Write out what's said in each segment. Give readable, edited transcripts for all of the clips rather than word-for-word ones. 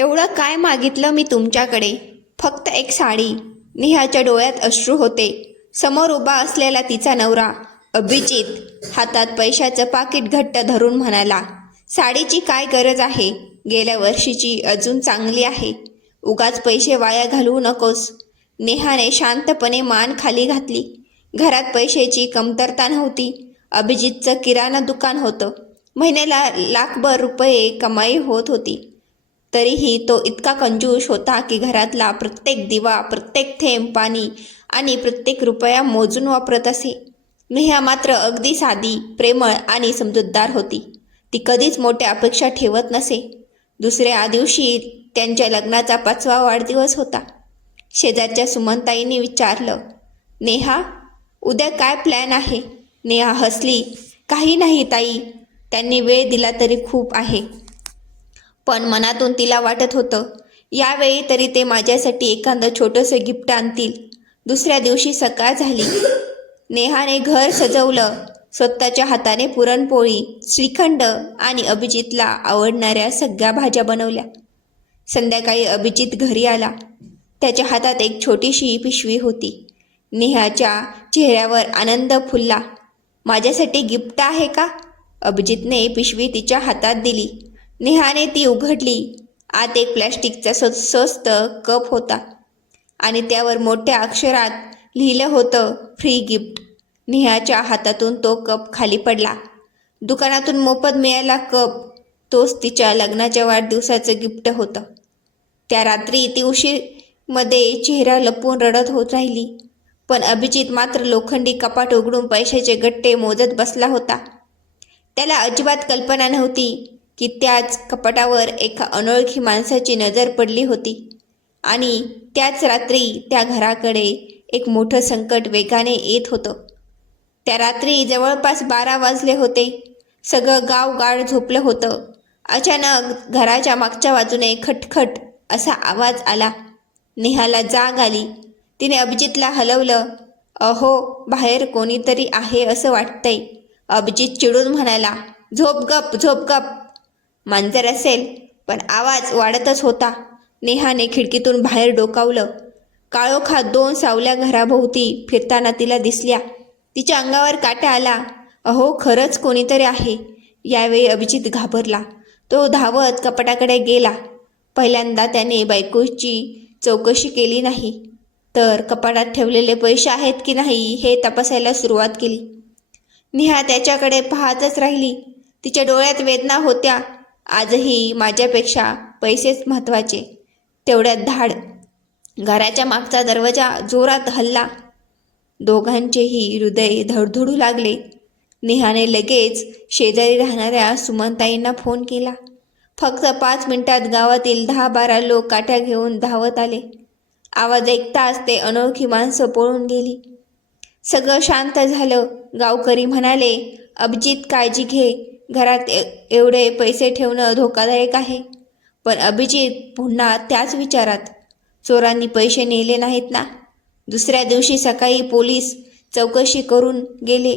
एवढं काय मागितलं मी तुमच्याकडे? फक्त एक साडी. नेहाच्या डोळ्यात अश्रू होते. समोर उभा असलेला तिचा नवरा अभिजित हातात पैशाचं पाकिट घट्ट धरून म्हणाला, साडीची काय गरज आहे? गेल्या वर्षीची अजून चांगली आहे. उगाच पैसे वाया घालवू नकोस. नेहाने शांतपणे मान खाली घातली. घरात पैशाची कमतरता नव्हती. अभिजितचं किराणा दुकान होतं. महिन्याला लाखभर रुपये कमाई होत होती. तरीही तो इतका कंजूस होता की घरातला प्रत्येक दिवा, प्रत्येक थेंब पाणी आणि प्रत्येक रुपया मोजून वापरत असे. नेहा मात्र अगदी साधी, प्रेमळ आणि समजूतदार होती. ती कधीच मोठ्या अपेक्षा ठेवत नसे. दुसऱ्या दिवशी त्यांच्या लग्नाचा 5वा वाढदिवस होता. शेजारच्या सुमनताईंनी विचारलं, नेहा, उद्या काय प्लॅन आहे? नेहा हसली, काही नाही ताई. त्यांनी वेळ दिला तरी खूप आहे. पण मनातून तिला वाटत होतं, यावेळी तरी ते माझ्यासाठी एखादं छोटंसं गिफ्ट आणतील. दुसऱ्या दिवशी सकाळ झाली. नेहाने घर सजवलं. स्वतःच्या हाताने पुरणपोळी, श्रीखंड आणि अभिजितला आवडणाऱ्या सगळ्या भाज्या बनवल्या. संध्याकाळी अभिजित घरी आला. त्याच्या हातात एक छोटीशी पिशवी होती. नेहाच्या चेहऱ्यावर आनंद फुलला. माझ्यासाठी गिफ्ट आहे का? अभिजितने पिशवी तिच्या हातात दिली. नेहाने ती उघडली. आत एक प्लॅस्टिकचा स्वस्त कप होता आणि त्यावर मोठ्या अक्षरात लिहिलं होतं, फ्री गिफ्ट. नेहाच्या हातातून तो कप खाली पडला. दुकानातून मोफत मिळाला कप, तोच तिच्या लग्नाच्या वाढदिवसाचं गिफ्ट होतं. त्या रात्री ती उशीमध्ये चेहरा लपवून रडत होत राहिली. पण अभिजित मात्र लोखंडी कपाट उघडून पैशाचे गट्टे मोजत बसला होता. त्याला अजिबात कल्पना नव्हती की त्याच कपाटावर एका अनोळखी माणसाची नजर पडली होती आणि त्याच रात्री त्या घराकडे एक मोठं संकट वेगाने येत होतं. त्या रात्री जवळपास 12 वाजले होते. सगळं गाव गाढ झोपलं होतं. अचानक घराच्या मागच्या बाजूने खटखट असा आवाज आला. नेहाला जाग आली. तिने अभिजितला हलवलं. अहो, बाहेर कोणीतरी आहे असं वाटतंय. अभिजित चिडून म्हणाला, झोप गप, झोप गप. मांजर असेल. पण आवाज वाढतच होता. नेहाने खिडकीतून बाहेर डोकावलं. काळोखात 2 सावल्या घराभोवती फिरताना तिला दिसल्या. तिच्या अंगावर काटा आला. अहो, खरंच कोणीतरी आहे. यावेळी अभिजित घाबरला. तो धावत कपाटाकडे गेला. पहिल्यांदा त्याने बायकोची चौकशी केली नाही, तर कपाटात ठेवलेले पैसे आहेत की नाही हे तपासायला सुरुवात केली. नेहा त्याच्याकडे पाहतच राहिली. तिच्या डोळ्यात वेदना होत्या. आजही माझ्यापेक्षा पैसेच महत्त्वाचे. तेवढ्यात धाड. घराच्या मागचा दरवाजा जोरात हलला. दोघांचेही हृदय धडधडू लागले. नेहाने लगेच शेजारी राहणाऱ्या सुमनताईंना फोन केला. फक्त 5 मिनिटात गावातील 10-12 लोक काठ्या घेऊन धावत आले. आवाज ऐकताच ते अनोळखी माणसं पळून गेली. सगळं शांत झालं. गावकरी म्हणाले, अभिजित, काळजी घे. घरात एवढे पैसे ठेवणं धोकादायक आहे. पण अभिजित पुन्हा त्याच विचारात. चोरांनी पैसे नेले नाहीत ना? दुसऱ्या दिवशी सकाळी पोलीस चौकशी करून गेले.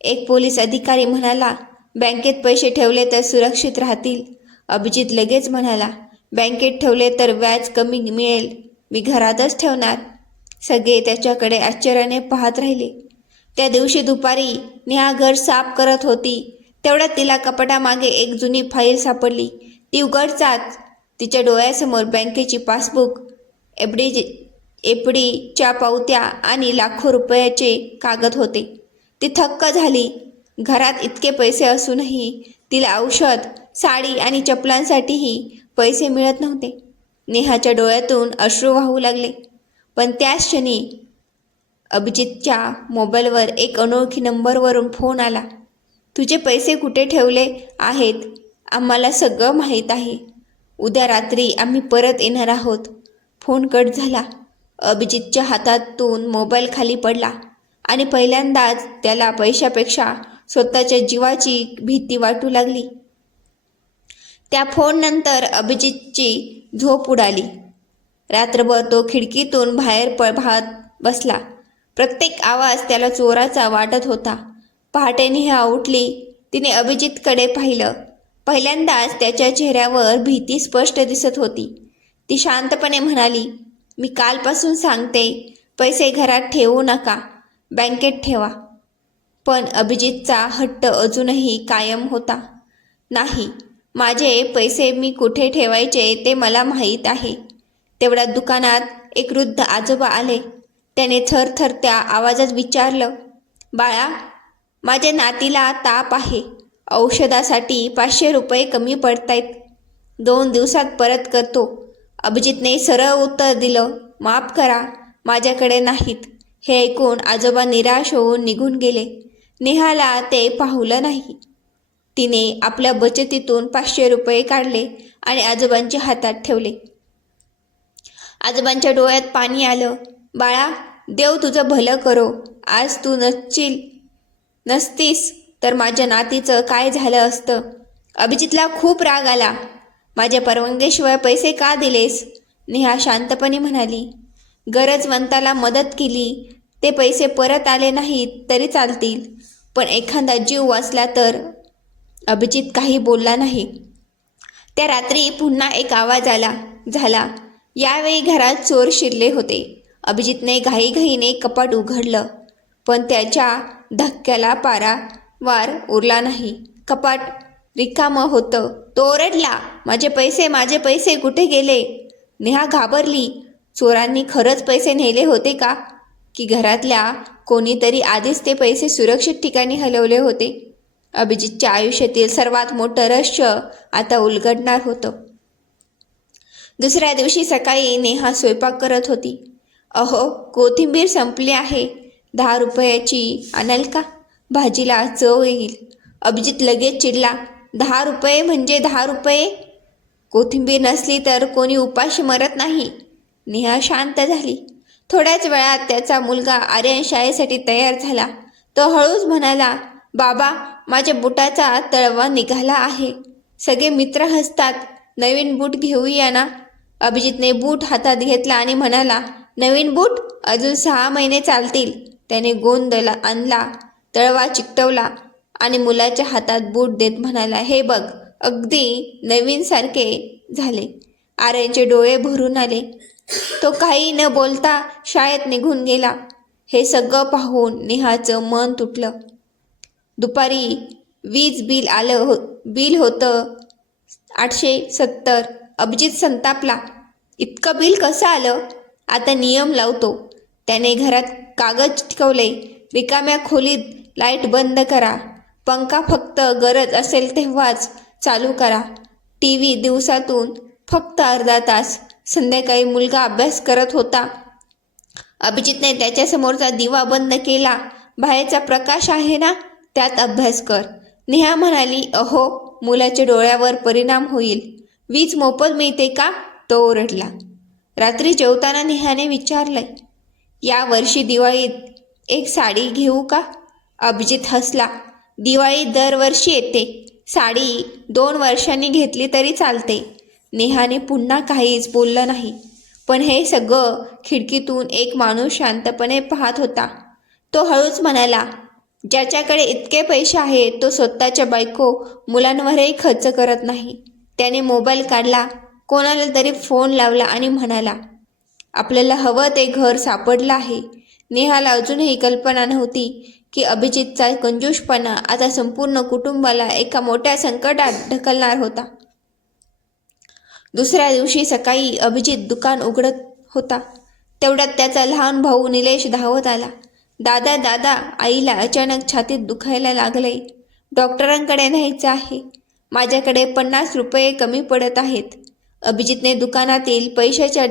एक पोलीस अधिकारी म्हणाला, बँकेत पैसे ठेवले तर सुरक्षित राहतील. अभिजित लगेच म्हणाला, बँकेत ठेवले तर व्याज कमी मिळेल. मी घरातच ठेवणार. सगळे त्याच्याकडे आश्चर्याने पाहत राहिले. त्या दिवशी दुपारी नेहा घर साफ करत होती. तेवढ्यात तिला कपाटामागे एक जुनी फाईल सापडली. ती उघडताच तिच्या डोळ्यासमोर बँकेची पासबुक, एफडीच्या पावत्या आणि लाखो रुपयाचे कागद होते. ती थक्क झाली. घरात इतके पैसे असूनही तिला औषध, साडी आणि चपलांसाठीही पैसे मिळत नव्हते. नेहाच्या डोळ्यातून अश्रू वाहू लागले. पण त्याच क्षणी अभिजितच्या मोबाईलवर एक अनोळखी नंबरवरून फोन आला. तुझे पैसे कुठे ठेवले आहेत? आम्हाला सगळं माहीत आहे. उद्या रात्री आम्ही परत येणार आहोत. फोन कट झाला. अभिजितच्या हातातून मोबाईल खाली पडला आणि पहिल्यांदाच त्याला पैशापेक्षा स्वतःच्या जीवाची भीती वाटू लागली. त्या फोननंतर अभिजितची झोप उडाली. रात्रभर तो खिडकीतून बाहेर पाहत बसला. प्रत्येक आवाज त्याला चोराचा वाटत होता. पहाटे नेहा उठली. तिने अभिजितकडे पाहिलं. पहिल्यांदाच त्याच्या चेहऱ्यावर भीती स्पष्ट दिसत होती. ती शांतपणे म्हणाली, मी कालपासून सांगते, पैसे घरात ठेवू नका, बँकेत ठेवा. पण अभिजितचा हट्ट अजूनही कायम होता. नाही, माझे पैसे मी कुठे ठेवायचे ते मला माहीत आहे. तेवढ्यात दुकानात एक वृद्ध आजोबा आले. त्याने थरथरत्या आवाजात विचारलं, बाळा, माझ्या नातीला ताप आहे. औषधासाठी 500 रुपये कमी पडतायत. 2 दिवसात परत करतो. अभिजितने सरळ उत्तर दिलं, माफ करा, माझ्याकडे नाहीत. हे ऐकून आजोबा निराश होऊन निघून गेले. नेहाला ते पाहुलं नाही. तिने आपल्या बचतीतून 500 रुपये काढले आणि आजोबांच्या हातात ठेवले. आजोबांच्या डोळ्यात पाणी आलं. बाळा, देव तुझं भलं करो. आज तू नसतीस तर माझ्या नातीचं काय झालं असतं. अभिजितला खूप राग आला. माझ्या परवानगीशिवाय पैसे का दिलेस? नेहा शांतपणे म्हणाली, गरजवंताला मदत केली. ते पैसे परत आले नाहीत तरी चालतील, पण एखादा जीव वाचला तर. अभिजित काही बोलला नाही. त्या रात्री पुन्हा एक आवाज झाला. यावेळी घरात चोर शिरले होते. अभिजितने घाईघाईने कपाट उघडलं, पण त्याच्या धक्क्याला पारावार उरला नाही. कपाट रिकामं होतं. तो ओरडला, माझे पैसे कुठे गेले? नेहा घाबरली. चोरांनी खरंच पैसे नेले होते का? की घरातल्या कोणीतरी आधीच ते पैसे सुरक्षित ठिकाणी हलवले होते? अभिजितच्या आयुष्यातील सर्वात मोठं रहस्य आता उलगडणार होतं. दुसऱ्या दिवशी सकाळी नेहा स्वयंपाक करत होती. अहो, कोथिंबीर संपली आहे. 10 रुपयाची आणाल का? भाजीला चव येईल. अभिजित लगेच चिडला, 10 रुपये म्हणजे 10 रुपये? कोथिंबीर नसली तर कोणी उपाशी मरत नाही. नेहा शांत झाली. थोड्याच वेळात त्याचा मुलगा आर्यन शाळेसाठी तयार झाला. तो हळूच म्हणाला, बाबा, माझ्या बुटाचा तळवा निघाला आहे. सगळे मित्र हसतात. नवीन बूट घेऊया ना? अभिजितने बूट हातात घेतला आणि म्हणाला, नवीन बूट? अजून 6 महिने चालतील. त्याने गोंद आणला, तळवा चिकटवला आणि मुलाच्या हातात बूट देत म्हणाला, हे बघ, अगदी नवीनसारखे झाले. आर्यनचे डोळे भरून आले. तो काही न बोलता शाळेत निघून गेला. हे सगळं पाहून नेहाचं मन तुटलं. दुपारी वीज बिल होतं 870. अभिजित संतापला, इतकं बिल कसं आलं? आता नियम लावतो. त्याने घरात कागद चिटकवले, रिकाम्या खोलीत लाईट बंद करा, पंखा फक्त गरज असेल तेव्हाच चालू करा, TV दिवसातून फक्त अर्धा तास. संध्याकाळी मुलगा अभ्यास करत होता. अभिजितने त्याच्यासमोरचा दिवा बंद केला. बाहेरचा प्रकाश आहे ना, त्यात अभ्यास कर. नेहा म्हणाली, अहो, मुलाच्या डोळ्यावर परिणाम होईल. वीज मोफत मिळते का? तो ओरडला. रात्री जेवताना नेहाने विचारलंय, या वर्षी दिवाळीत एक साडी घेऊ का? अभिजित हसला. दिवाळी दरवर्षी येते. साडी 2 वर्षांनी घेतली तरी चालते. नेहाने पुन्हा काहीच बोललं नाही. पण हे सगळं खिडकीतून एक माणूस शांतपणे पाहत होता. तो हळूच म्हणाला, ज्याच्याकडे इतके पैसे आहेत तो स्वतःच्या बायको मुलांवरही खर्च करत नाही. त्याने मोबाईल काढला, कोणाला तरी फोन लावला आणि म्हणाला, आपल्याला हवं ते घर सापडलं आहे. नेहाला अजूनही कल्पना नव्हती की अभिजितचा कंजूसपणा आता संपूर्ण कुटुंबाला एका मोठ्या संकटात ढकलणार होता. दुसऱ्या दिवशी सकाळी अभिजित दुकान उघडत होता. तेवढ्यात त्याचा लहान भाऊ निलेश धावत आला. दादा दादा, आईला अचानक छातीत दुखायला लागले. डॉक्टरांकडे न्यायचं आहे. माझ्याकडे 50 रुपये कमी पडत आहेत. अभिजितने दुकानातील पैशाच्या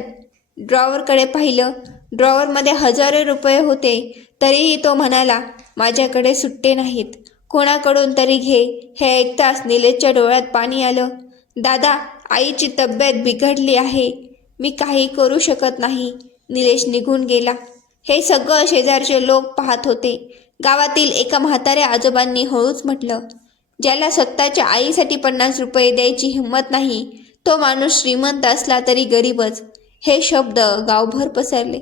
ड्रॉवरकडे पाहिलं. ड्रॉवरमध्ये हजारो रुपये होते. तरीही तो म्हणाला, माझ्याकडे सुट्टे नाहीत, कोणाकडून तरी घे. हे ऐकताच निलेशच्या डोळ्यात पाणी आलं. दादा, आईची तब्येत बिघडली आहे, मी काही करू शकत नाही. निलेश निघून गेला. हे सगळं शेजारचे लोक पाहत होते. गावातील एका म्हाताऱ्या आजोबांनी हळूच म्हटलं, ज्याला स्वतःच्या आईसाठी 50 रुपये द्यायची हिंमत नाही, तो माणूस श्रीमंत असला तरी गरीबच. हे शब्द गावभर पसरले.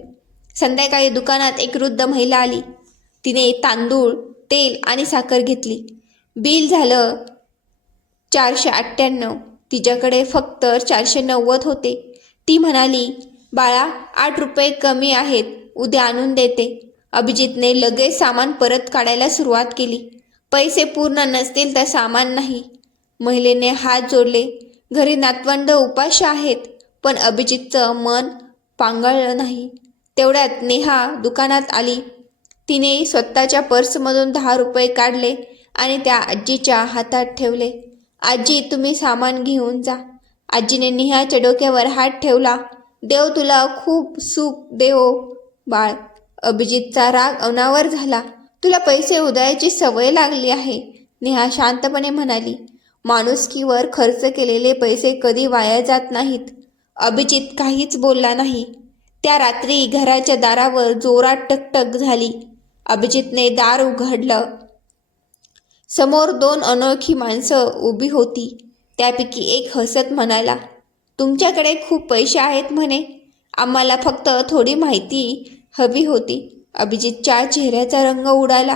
संध्याकाळी दुकानात एक वृद्ध महिला आली. तिने तांदूळ, तेल आणि साखर घेतली. बिल झालं 498. तिच्याकडे फक्त 490 होते. ती म्हणाली, बाळा 8 रुपये कमी आहेत, उद्या आणून देते. अभिजितने लगेच सामान परत काढायला सुरुवात केली. पैसे पूर्ण नसतील तर सामान नाही. महिलेने हात जोडले. घरी नातवंड उपाशी आहेत. पण अभिजितचं मन पांगळलं नाही. तेवढ्यात नेहा दुकानात आली. तिने स्वतःच्या पर्समधून 10 रुपये काढले आणि त्या आजीच्या हातात ठेवले. आजी, तुम्ही सामान घेऊन जा. आजीने नेहाच्या डोक्यावर हात ठेवला. देव तुला खूप सुख देवो बाळ. अभिजितचा राग अनावर झाला. तुला पैसे उधळायची सवय लागली आहे, नेहा शांतपणे म्हणाली. माणुसकीवर खर्च केलेले पैसे कधी वाया जात नाहीत. अभिजित काहीच बोलला नाही. त्या रात्री घराच्या दारावर जोरात टकटक झाली. अभिजितने दार उघडलं. समोर 2 अनोळखी माणसं उभी होती. त्यापैकी एक हसत म्हणाला, तुमच्याकडे खूप पैसे आहेत म्हणे. आम्हाला फक्त थोडी माहिती हवी होती. अभिजितच्या चेहऱ्याचा रंग उडाला,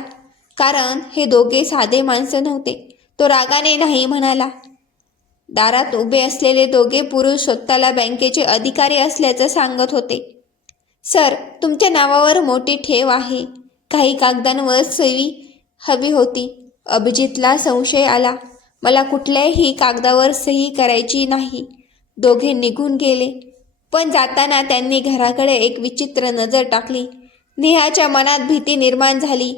कारण हे दोघे साधे माणसं नव्हते. तो रागाने नाही म्हणाला. दारात उभे असलेले दोघे पुरुष स्वतःला बँकेचे अधिकारी असल्याचं सांगत होते. सर, तुमच्या नावावर मोठी ठेव आहे. काही कागदांवर सही हवी होती. अभिजितला संशय आला. मला कुठल्याही कागदावर सही करायची नाही. दोघे निघून गेले. पण जाताना त्यांनी घराकडे एक विचित्र नजर टाकली. नेहाच्या मनात भीती निर्माण झाली.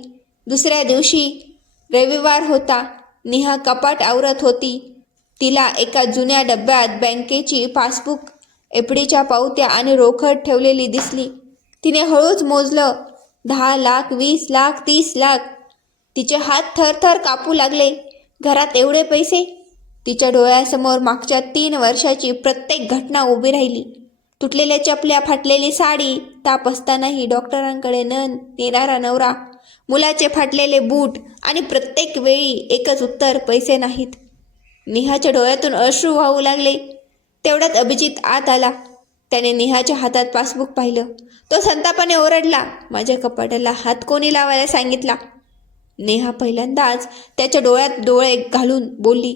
दुसऱ्या दिवशी रविवार होता. नेहा कपाट आवरत होती. तिला एका जुन्या डब्यात बँकेची पासबुक, एफडीच्या पावत्या आणि रोकड ठेवलेली दिसली. तिने हळूच मोजलं. 10 लाख, 20 लाख, 30 लाख. तिचे हात थरथर कापू लागले. घरात एवढे पैसे? तिच्या डोळ्यासमोर मागच्या 3 वर्षाची प्रत्येक घटना उभी राहिली. तुटलेल्या चपल्या, फाटलेली साडी, ताप असतानाही डॉक्टरांकडे न नेणारा नवरा, मुलाचे फाटलेले बूट आणि प्रत्येक वेळी एकच उत्तर, पैसे नाहीत. नेहाच्या डोळ्यातून अश्रू वाहू लागले. तेवढ्यात अभिजित आत आला. त्याने नेहाच्या हातात पासबुक पाहिलं. तो संतापाने ओरडला, माझ्या कपाटाला हात कोणी लावायला सांगितला? नेहा पहिल्यांदाच त्याच्या डोळ्यात डोळे घालून बोलली,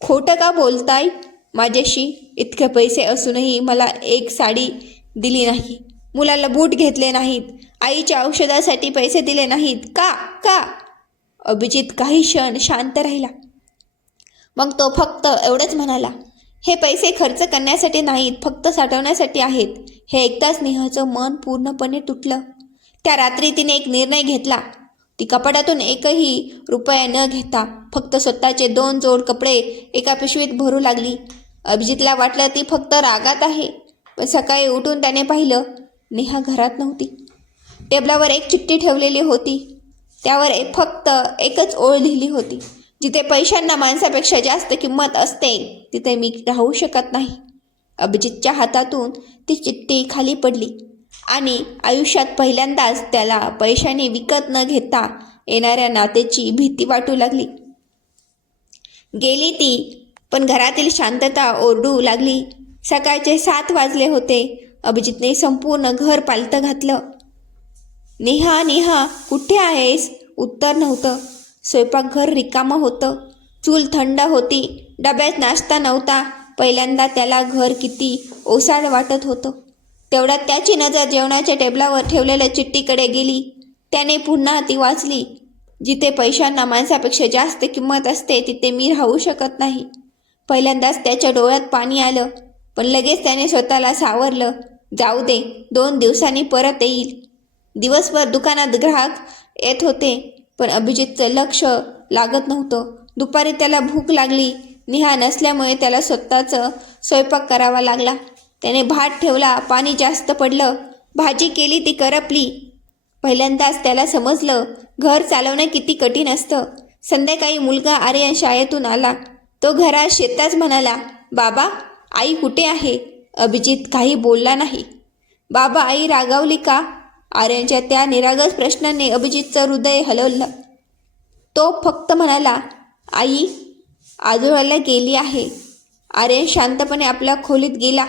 खोटं का बोलताय माझ्याशी? इतके पैसे असूनही मला एक साडी दिली नाही, मुलाला बूट घेतले नाहीत, आईच्या औषधासाठी पैसे दिले नाहीत. का का? अभिजित काही क्षण शांत राहिला. मग तो फक्त एवढंच म्हणाला, हे पैसे खर्च करण्यासाठी नाहीत, फक्त साठवण्यासाठी आहेत. हे ऐकताच नेहाचं मन पूर्णपणे तुटलं. त्या रात्री तिने एक निर्णय घेतला. ती कपाटातून एकही रुपया न घेता फक्त स्वतःचे 2 जोड कपडे एका पिशवीत भरू लागली. अभिजितला वाटलं ती फक्त रागात आहे. पण सकाळी उठून त्याने पाहिलं, नेहा घरात नव्हती. टेबलावर एक चिठ्ठी ठेवलेली होती. त्यावर फक्त एकच ओळ लिहिली होती, जिथे पैशांना माणसापेक्षा जास्त किंमत असते तिथे मी राहू शकत नाही. अभिजितच्या हातातून ती चिठ्ठी खाली पडली आणि आयुष्यात पहिल्यांदाच त्याला पैशाने विकत न घेता येणाऱ्या नात्याची भीती वाटू लागली. गेली ती, पण घरातील शांतता ओरडू लागली. सकाळचे 7 वाजले होते. अभिजितने संपूर्ण घर पालथं घातलं. नेहा, नेहा, कुठे आहेस? उत्तर नव्हतं. स्वयंपाकघर रिकामं होतं. चूल थंड होती. डब्यात नाश्ता नव्हता. पहिल्यांदा त्याला घर किती ओसाड वाटत होतं. तेवढ्यात त्याची नजर जेवणाच्या टेबलावर ठेवलेल्या चिठ्ठीकडे गेली. त्याने पुन्हा ती वाचली. जिथे पैशांना माणसापेक्षा जास्त किंमत असते तिथे मी राहू शकत नाही. पहिल्यांदाच त्याच्या डोळ्यात पाणी आलं. पण लगेच त्याने स्वतःला सावरलं. जाऊ दे, 2 दिवसांनी परत येईल. दिवसभर दुकानात ग्राहक येत होते, पण अभिजितचं लक्ष लागत नव्हतं. दुपारी त्याला भूक लागली. नेहा नसल्यामुळे त्याला स्वतःचं स्वयंपाक करावा लागला. त्याने भात ठेवला. पाणी जास्त पडलं. भाजी केली ती करपली. पहिल्यांदाच त्याला समजलं घर चालवणं किती कठीण असतं. संध्याकाळी मुलगा आर्यन शाळेतून आला. तो घरात शेताच म्हणाला, बाबा, आई कुठे आहे? अभिजित काही बोलला नाही. बाबा, आई रागावली का? आर्यनच्या त्या निरागस प्रश्नाने अभिजितचं हृदय हलवलं. तो फक्त म्हणाला, आई आजोळाला गेली आहे. आर्यन शांतपणे आपल्या खोलीत गेला.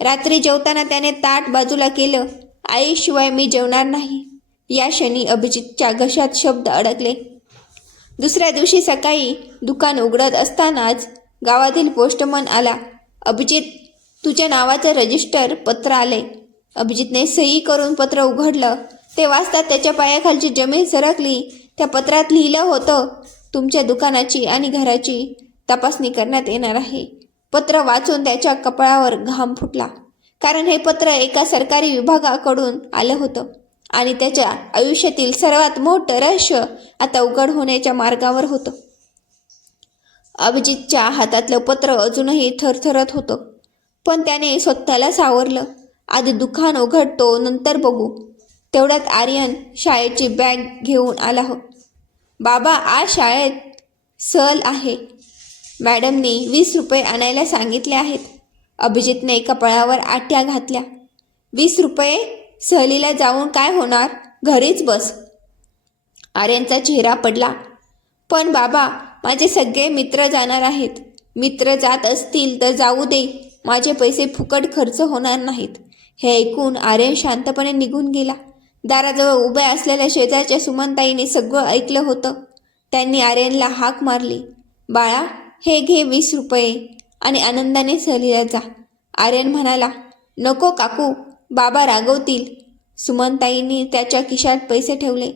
रात्री जेवताना त्याने ताट बाजूला केलं. आईशिवाय मी जेवणार नाही. या क्षणी अभिजितच्या घशात शब्द अडकले. दुसऱ्या दिवशी सकाळी दुकान उघडत असतानाच गावातील पोस्टमन आला. अभिजित, तुझ्या नावाचं रजिस्टर पत्र आले. अभिजितने सही करून पत्र उघडलं. ते वाचताच त्याच्या पायाखालची जमीन सरकली. त्या पत्रात लिहिलं होतं, तुमच्या दुकानाची आणि घराची तपासणी करण्यात येणार आहे. पत्र वाचून त्याच्या कपाळावर घाम फुटला. कारण हे पत्र एका सरकारी विभागाकडून आलं होतं आणि त्याच्या आयुष्यातील सर्वात मोठं रहस्य आता उघड होण्याच्या मार्गावर होतं. अभिजितच्या हातातलं पत्र अजूनही थरथरत होतं, पण त्याने स्वतःला सावरलं. आधी दुकान उघडतो, नंतर बघू. तेवढ्यात आर्यन शाळेची बॅग घेऊन आला हो. बाबा, आज शाळेत सहल आहे. मॅडमनी 20 रुपये आणायला सांगितले आहेत. अभिजितने कपाळावर आट्या घातल्या. 20 रुपये? सहलीला जाऊन काय होणार? घरीच बस. आर्यनचा चेहरा पडला. पण बाबा, माझे सगळे मित्र जाणार आहेत. मित्र जात असतील तर जाऊ दे. माझे पैसे फुकट खर्च होणार नाहीत. हे ऐकून आर्यन शांतपणे निघून गेला. दाराजवळ उभ्या असलेल्या शेजारच्या सुमनताईने सगळं ऐकलं होतं. त्यांनी आर्यनला हाक मारली. बाळा, हे घे 20 रुपये आणि आनंदाने सहलीला जा. आर्यन म्हणाला, नको काकू, बाबा रागवतील. सुमनताईंनी त्याच्या खिशात पैसे ठेवले.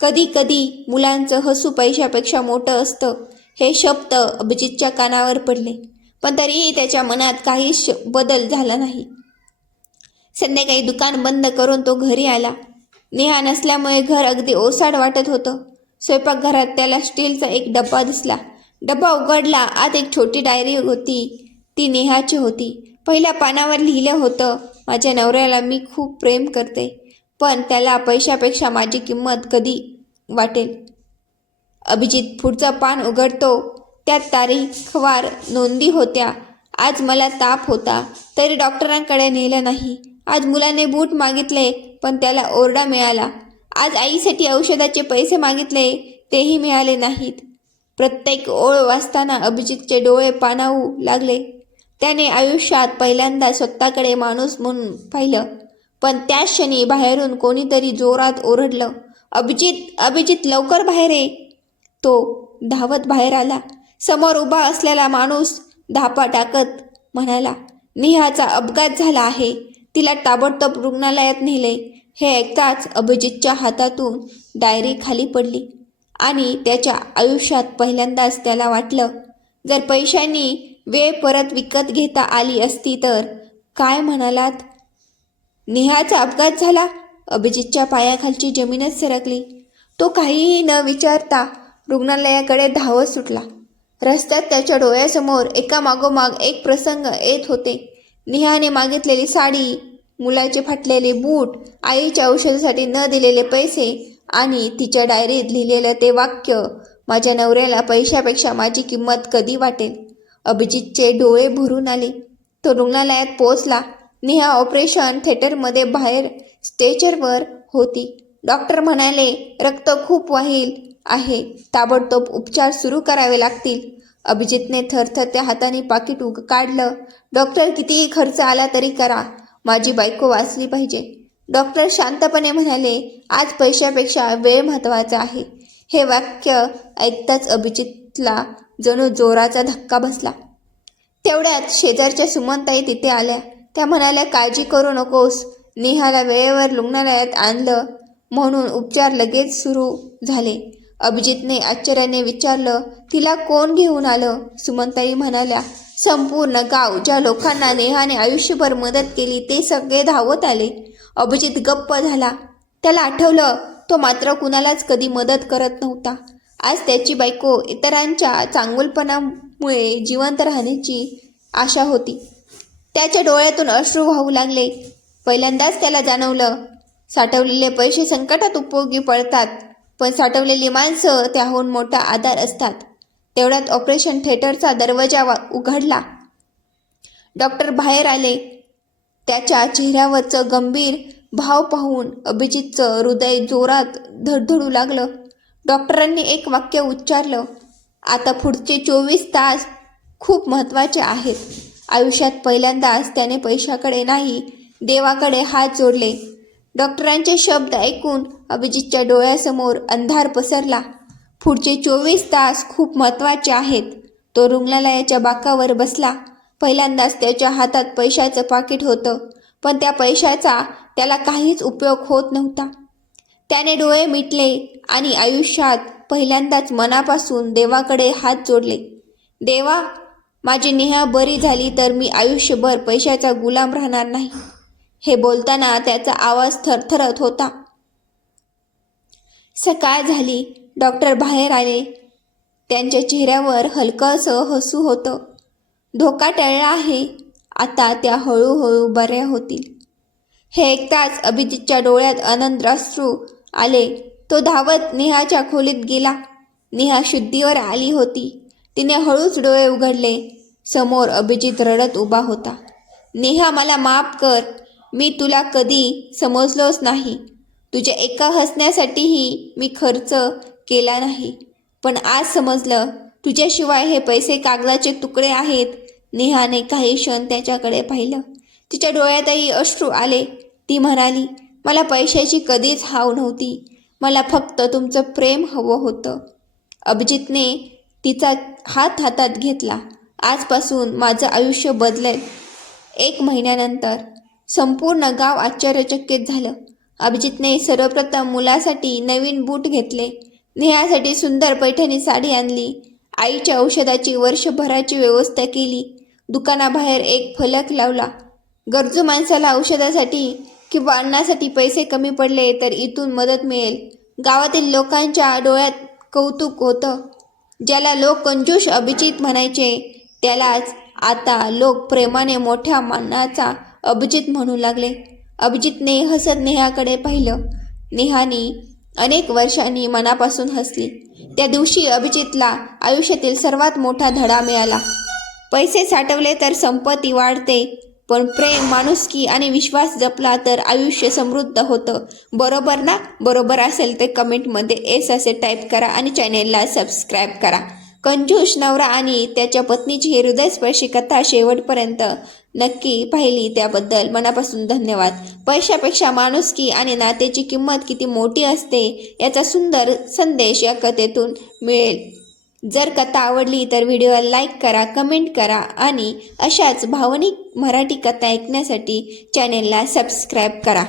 कधी कधी मुलांचं हसू पैशापेक्षा मोठं असतं, हे शब्द अभिजितच्या कानावर पडले. पण तरीही त्याच्या मनात काहीच बदल झाला नाही. संध्याकाळी दुकान बंद करून तो घरी आला. नेहा नसल्यामुळे घर अगदी ओसाड वाटत होतं. स्वयंपाकघरात त्याला स्टीलचा एक डब्बा दिसला. डब्बा उघडला. आत एक छोटी डायरी होती. ती नेहाची होती. पहिल्या पानावर लिहिलं होतं, माझ्या नवऱ्याला मी खूप प्रेम करते, पण त्याला पैशापेक्षा माझी किंमत कधी वाटेल. अभिजित पुढचं पान उघडतो. त्यात तारीखवार नोंदी होत्या. आज मला ताप होता, तरी डॉक्टरांकडे नेलं नाही. आज मुलाने बूट मागितले, पण त्याला ओरडा मिळाला. आज आईसाठी औषधाचे पैसे मागितले, तेही मिळाले नाहीत. प्रत्येक ओळ वाचताना अभिजितचे डोळे पाणावू लागले. त्याने आयुष्यात पहिल्यांदा स्वतःकडे माणूस म्हणून पाहिलं. पण त्याच क्षणी बाहेरून कोणीतरी जोरात ओरडलं, अभिजित, अभिजित, लवकर बाहेर ये. तो धावत बाहेर आला. समोर उभा असलेला माणूस धापा टाकत म्हणाला, नेहाचा अपघात झाला आहे. तिला ताबडतोब रुग्णालयात नेले. हे ऐकताच अभिजितच्या हातातून डायरी खाली पडली आणि त्याच्या आयुष्यात पहिल्यांदाच त्याला वाटलं, जर पैशांनी वेळ परत विकत घेता आली असती तर. काय म्हणालात? नेहाचा अपघात झाला? अभिजितच्या पायाखालची जमीनच सरकली. तो काहीही न विचारता रुग्णालयाकडे धावत सुटला. रस्त्यात त्याच्या डोळ्यासमोर एकामागोमाग एक प्रसंग येत होते. नेहाने मागितलेली साडी, मुलाचे फाटलेले बूट, आईच्या औषधासाठी न दिलेले पैसे आणि तिच्या डायरीत लिहिलेलं ते वाक्य, माझ्या नवऱ्याला पैशापेक्षा माझी किंमत कधी वाटेल. अभिजितचे डोळे भरून आले. तो रुग्णालयात पोहोचला. नेहा ऑपरेशन थिएटरमध्ये बाहेर स्ट्रेचरवर होती. डॉक्टर म्हणाले, रक्त खूप वाहील आहे, ताबडतोब उपचार सुरू करावे लागतील. अभिजितने थरथरत्या हाताने पाकिट काढलं. डॉक्टर, कितीही खर्च आला तरी करा, माझी बायको वाचली पाहिजे. डॉक्टर शांतपणे म्हणाले, आज पैशापेक्षा वेळ महत्त्वाचा आहे. हे वाक्य ऐकताच अभिजितला जणू जोराचा धक्का बसला. तेवढ्यात शेजारच्या सुमनताई तिथे आल्या. त्या म्हणाल्या, काळजी करू नकोस, नेहाला वेळेवर रुग्णालयात आणलं म्हणून उपचार लगेच सुरू झाले. अभिजितने आश्चर्याने विचारलं, तिला कोण घेऊन आलं? सुमनताई म्हणाल्या, संपूर्ण गाव. ज्या लोकांना नेहाने आयुष्यभर मदत केली ते सगळे धावत आले. अभिजित गप्प झाला. त्याला आठवलं, तो मात्र कुणालाच कधी मदत करत नव्हता. आज त्याची बायको इतरांच्या चांगुलपणामुळे जिवंत राहण्याची आशा होती. त्याच्या डोळ्यातून अश्रू वाहू लागले. पहिल्यांदाच त्याला जाणवलं, साठवलेले पैसे संकटात उपयोगी पडतात, पण साठवलेली माणसं त्याहून मोठा आधार असतात. तेवढ्यात ऑपरेशन थिएटरचा दरवाजा उघडला. डॉक्टर बाहेर आले. त्याच्या चेहऱ्यावरचं गंभीर भाव पाहून अभिजितचं हृदय जोरात धडधडू लागलं. डॉक्टरांनी एक वाक्य उच्चारलं, आता पुढचे 24 तास खूप महत्त्वाचे आहेत. आयुष्यात पहिल्यांदाच त्याने पैशाकडे नाही, देवाकडे हात जोडले. डॉक्टरांचे शब्द ऐकून अभिजितच्या डोळ्यासमोर अंधार पसरला. पुढचे 24 तास खूप महत्त्वाचे आहेत. तो रुग्णालयाच्या बाकावर बसला. पहिल्यांदाच त्याच्या हातात पैशाचं पाकिट होतं, पण त्या पैशाचा त्याला काहीच उपयोग होत नव्हता. त्याने डोळे मिटले आणि आयुष्यात पहिल्यांदाच मनापासून देवाकडे हात जोडले. देवा, माझी नेहा बरी झाली तर मी आयुष्यभर पैशाचा गुलाम राहणार नाही. हे बोलताना त्याचा आवाज थरथरत होता. सकाळ झाली. डॉक्टर बाहेर आले. त्यांच्या चेहऱ्यावर हलकंसं हसू होतं. धोका टळला आहे. आता त्या हळूहळू बऱ्या होतील. हे ऐकताच अभिजितच्या डोळ्यात आनंद अश्रू आले. तो धावत नेहाच्या खोलीत गेला. नेहा शुद्धीवर आली होती. तिने हळूच डोळे उघडले. समोर अभिजित रडत उभा होता. नेहा, मला माफ कर. मी तुला कधी समजलोच नाही. तुझ्या एका हसण्यासाठीही मी खर्च केला नाही. पण आज समजलं, तुझ्याशिवाय हे पैसे कागदाचे तुकडे आहेत. नेहाने काही क्षण त्याच्याकडे पाहिलं. तिच्या डोळ्यातही अश्रू आले. ती म्हणाली, मला पैशाची कधीच हाव नव्हती. मला फक्त तुमचं प्रेम हवं होतं. अभिजितने तिचा हात हातात घेतला. आजपासून माझं आयुष्य बदलेल. 1 महिन्यानंतर संपूर्ण गाव आश्चर्यचकित झालं. अभिजितने सर्वप्रथम मुलासाठी नवीन बूट घेतले. नेहासाठी सुंदर पैठणी साडी आणली. आईच्या औषधाची वर्षभराची व्यवस्था केली. दुकानाबाहेर एक फलक लावला. गरजू माणसाला औषधासाठी किंवा अन्नासाठी पैसे कमी पडले तर इथून मदत मिळेल. गावातील लोकांच्या डोळ्यात कौतुक होतं. ज्याला लोक कंजूस अभिजित म्हणायचे, त्यालाच आता लोक प्रेमाने मोठ्या मानाचा अभिजित म्हणू लागले. अभिजितने हसत नेहाकडे पाहिलं. नेहाने अनेक वर्षांनी मनापासून हसली. त्या दिवशी अभिजितला आयुष्यातील सर्वात मोठा धडा मिळाला. पैसे साठवले तर संपत्ती वाढते, पण प्रेम, माणुसकी आणि विश्वास जपला तर आयुष्य समृद्ध होतं. बरोबर ना? बरोबर असेल तर कमेंटमध्ये एस असे टाईप करा आणि चॅनेलला सबस्क्राईब करा. कंजूस नवरा आणि त्याच्या पत्नीची ही हृदयस्पर्शी कथा शेवटपर्यंत नक्की पाहिली त्याबद्दल मनापासून धन्यवाद. पैशापेक्षा माणुसकी आणि नात्याची किंमत किती मोठी असते याचा सुंदर संदेश या कथेतून मिळेल. जर कथा आवडली तर व्हिडिओला लाईक करा, कमेंट करा आणि अशाच भावनिक मराठी कथा ऐकण्यासाठी चॅनेलला सबस्क्राईब करा.